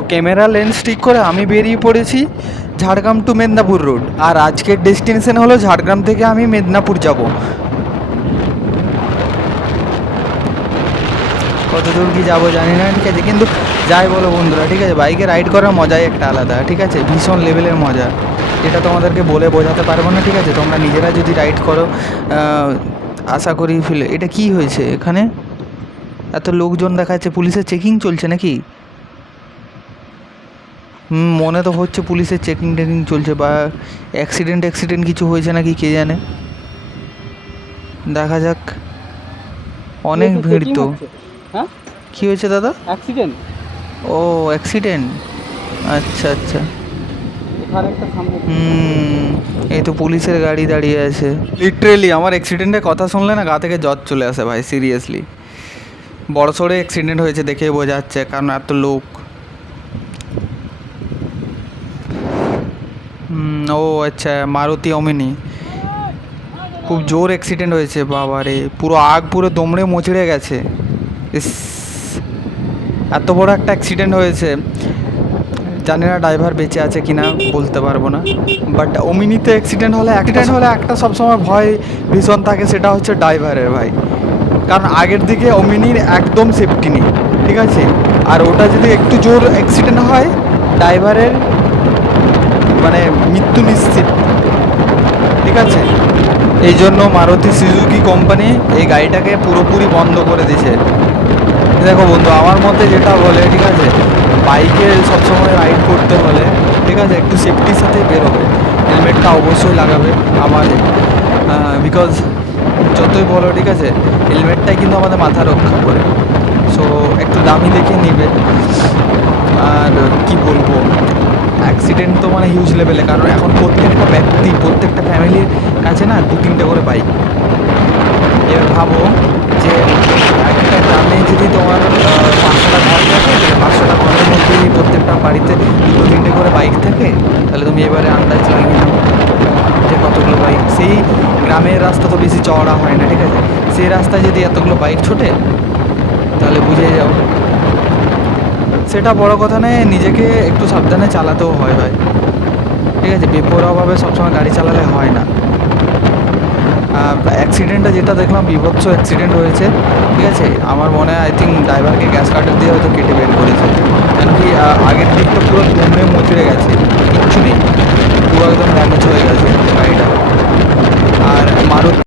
তো camera lens ঠিক করে আমি বেরিয়ে পড়েছি ঝাড়গ্রাম টু মেদিনীপুর রোড। আর আজকের ডেস্টিনেশন হলো ঝাড়গ্রাম থেকে আমি মেদিনীপুর যাব। কত দূর কি যাবো জানি না, ঠিক আছে, কিন্তু যাই বলো বন্ধুরা, ঠিক আছে, বাইকে রাইড করার মজাই একটা আলাদা, ঠিক আছে, ভীষণ লেভেলের মজা, যেটা তোমাদেরকে বলে বোঝাতে পারবো না, ঠিক আছে। তোমরা নিজেরা যদি রাইড করো আশা করি ফিল। এটা কি হয়েছে এখানে? এত লোকজন দেখা যাচ্ছে, পুলিশের চেকিং চলছে নাকি? মনে তো হচ্ছে পুলিশের চেকিং টেকিং চলছে, বা অ্যাক্সিডেন্ট কিছু হয়েছে নাকি কে জানে। দেখা যাক। অনেক ভিড় তো। হ্যাঁ, কী হয়েছে দাদা? অ্যাক্সিডেন্ট। ও অ্যাক্সিডেন্ট, আচ্ছা আচ্ছা। এখানে একটা সামনে এই তো পুলিশের গাড়ি দাঁড়িয়ে আছে। লিটারেলি আমার অ্যাক্সিডেন্টের কথা শুনলে না গা থেকে জ্বর চলে আসে ভাই, সিরিয়াসলি। বড় সড়ো অ্যাক্সিডেন্ট হয়েছে দেখে বোঝা যাচ্ছে, কারণ এত লোক। ও আচ্ছা, মারুতি ওমিনি। খুব জোর অ্যাক্সিডেন্ট হয়েছে, বাবা রে, পুরো আগ পুরো দমড়ে মোচড়ে গেছে। ইস, এত বড় একটা অ্যাক্সিডেন্ট হয়েছে। জানি না ড্রাইভার বেঁচে আছে কি না, বলতে পারবো না। বাট ওমিনিতে অ্যাক্সিডেন্ট হলে একটা সবসময় ভয় ভীষণ থাকে, সেটা হচ্ছে ড্রাইভারের ভাই। কারণ আগের দিকে ওমিনির একদম সেফটি নেই, ঠিক আছে। আর ওটা যদি একটু জোর অ্যাক্সিডেন্ট হয়, ড্রাইভারের মানে মৃত্যু নিশ্চিত, ঠিক আছে। এই জন্য মারুতি সুজুকি কোম্পানি এই গাড়িটাকে পুরোপুরি বন্ধ করে দিয়েছে। দেখো বন্ধু, আমার মতে যেটা বলে, ঠিক আছে, বাইকে সবসময় রাইড করতে হলে, ঠিক আছে, একটু সেফটির সাথে বেরোবে, হেলমেটটা অবশ্যই লাগাবে আমাদের, বিকজ যতই বলো, ঠিক আছে, হেলমেটটাই কিন্তু আমাদের মাথা রক্ষা করে। সো একটু দামি দেখে নিবে। আর কি বলবো, অ্যাক্সিডেন্ট তো মানে হিউজ লেভেলে, কারণ এখন প্রত্যেকটা ব্যক্তি, প্রত্যেকটা ফ্যামিলির কাছে না 2-3টে করে বাইক। এবার ভাবো যে একটা গ্রামে যদি তোমার 500টা ঘর থাকে, 500টা ঘরের মধ্যে যদি প্রত্যেকটা বাড়িতে 2-3টে করে বাইক থাকে, তাহলে তুমি এবারে আন্দাজ লাগিয়ে নাও যে কতগুলো বাইক। সেই গ্রামের রাস্তা তো বেশি চওড়া হয় না, ঠিক আছে, সেই রাস্তায় যদি এতগুলো বাইক ছোটে, তাহলে বুঝে যাও। সেটা বড় কথা নয়, নিজেকে একটু সাবধানে চালাতেও হয় ভাই, ঠিক আছে, বেপরোয়াভাবে সবসময় গাড়ি চালালে হয় না। অ্যাক্সিডেন্টটা যেটা দেখলাম, বিভৎস অ্যাক্সিডেন্ট হয়েছে, ঠিক আছে। আমার মনে হয় আই থিঙ্ক ড্রাইভারকে গ্যাস কাটার দিয়ে হয়তো কেটে বের করেছে, কেন কি আগের দিকটা পুরো দুমড়ে মুচড়ে গেছে, কিচ্ছু নেই, পুরো একদম ড্যামেজ হয়ে গেছে গাড়িটা। আর মারুতি